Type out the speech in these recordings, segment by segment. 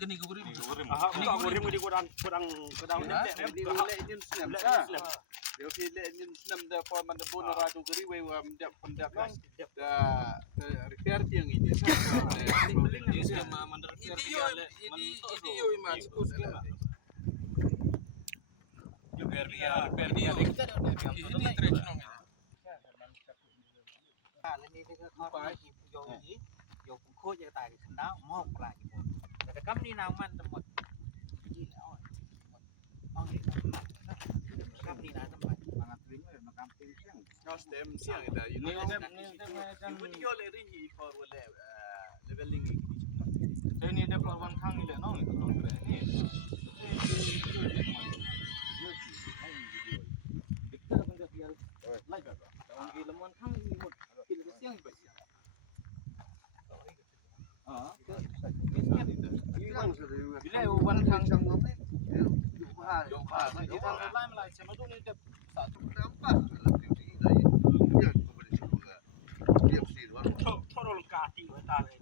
Keni gurim. Ah, gurim di kurang Điều khi lệ nhân năm da for man da bona ratu gari we wa mdap pandap long da repair tiang ini ini sama man repair ini yo mas kus kema repair dia ini trench nong lên đi cái kho phải vô gì vô cũng khôi giờ tài thành đáo một lại mộtแต่cắmนี่nàoมันทั้งหมดยี่แล้วอ๋อคำนี้นะทั้งหมด no stem siang ida ini ini yo le ri for wala leveling Ini ada pelawan kang ni le nong itu ni. Kita pun dah tiar like apa. Orang gila man kang ni mut kilo siang ba. Ah, bila wan kang kita mulai mulai sama tu ni dah satu Thorol kati của ta này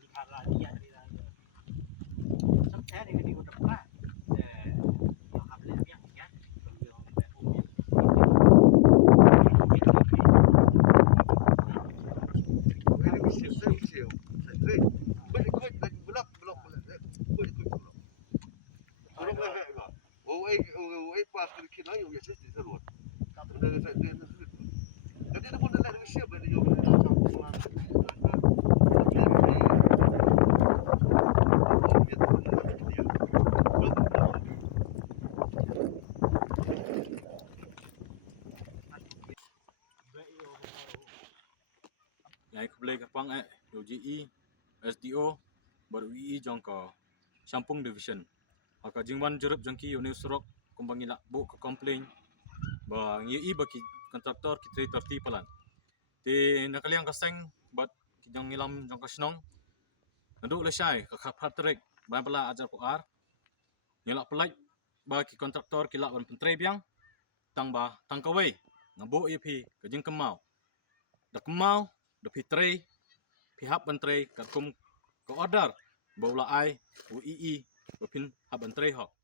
đi thà là đi ăn đi ra sắp thế thì đi có tập ra để học lên biết nhá còn giờ về ôm Yang kebeli kapang UGE, SDO, baru WE jangka Sampung Division. Maka jingwan jerup jangki unit surok kumbangi lak bu ke komplain bang YE bagi kontraktor kita terti pelan. Di nakali yang kaseng buat kijang ngilam jangka senong. Naduk lesai ke kapatrik bahan pela ajar puar. Nyelak pelaj bagi kontraktor kilak ban pentrei biang tang kawai ngabu EP ke jing kemau. Dak kemau dak pitrei pihak pentrei ke kum ke order baula ai UII bapin hab pentrei hok.